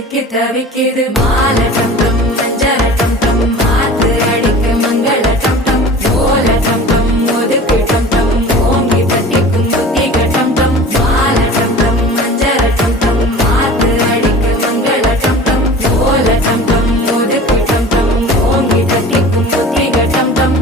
சிக்கி தவிக்குது மாலை டம் டம் மஞ்சள டம் டம் மாத்து அடிக்க மங்கள டம் டம் ஓல டம் டம் ஒதுக்கு டம் டம் ஓங்கி தட்டிக்கும் புத்திக டம் டம் மாலை டம் டம் மஞ்சள டம் டம் மாத்து அடிக்க மங்கள டம் டம் ஓல டம் டம் ஒதுக்கு டம் டம் ஓங்கி தட்டிக்கும் புத்திக டம் டம்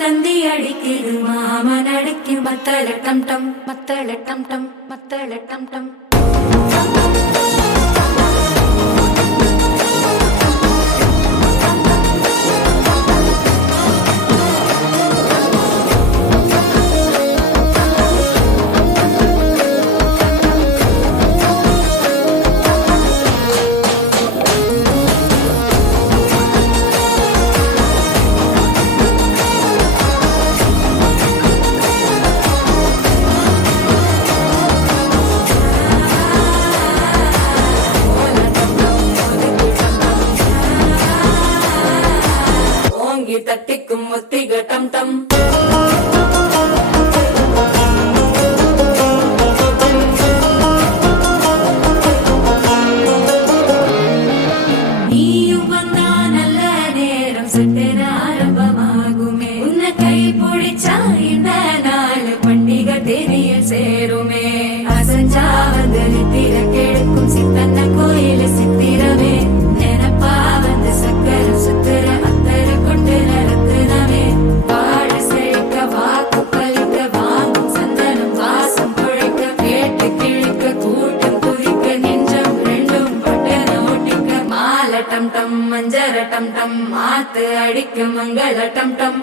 தந்தி அடிக்குது மாமன் அடிக்கு மத்தள டம் டம் மத்தள டம் டம் மத்தள டம் டம் தட்டிக்கும் முத்திக டம் டம் நீயும் வந்தா நல்ல நேரம் சட்டென ஆரம்பமாகுமே உன்னை கை பிடிச்சா இந்த நாள் பண்டிகை தேனியில் சேருமே அசஞ்சா வந்து நித்திர கெடுக்கும் சித்தன்ன கோயில சித்திரமே நினப்பா வந்து சக்கர சுத்திர அத்தர கொண்டு நடத்துனவே வாழ செழிக்க வாக்கு பலிக்க வாங்கும் சந்தனம் வாசம் குழைக்க கேட்டு கிழிக்க கூட்டம் குதிக்க நெஞ்சம் ரெண்டும் பட்டன ஒட்டிக்க மாலை டம் டம் மஞ்சர டம் டம் மாத்து அடிக்க மங்கள டம் டம்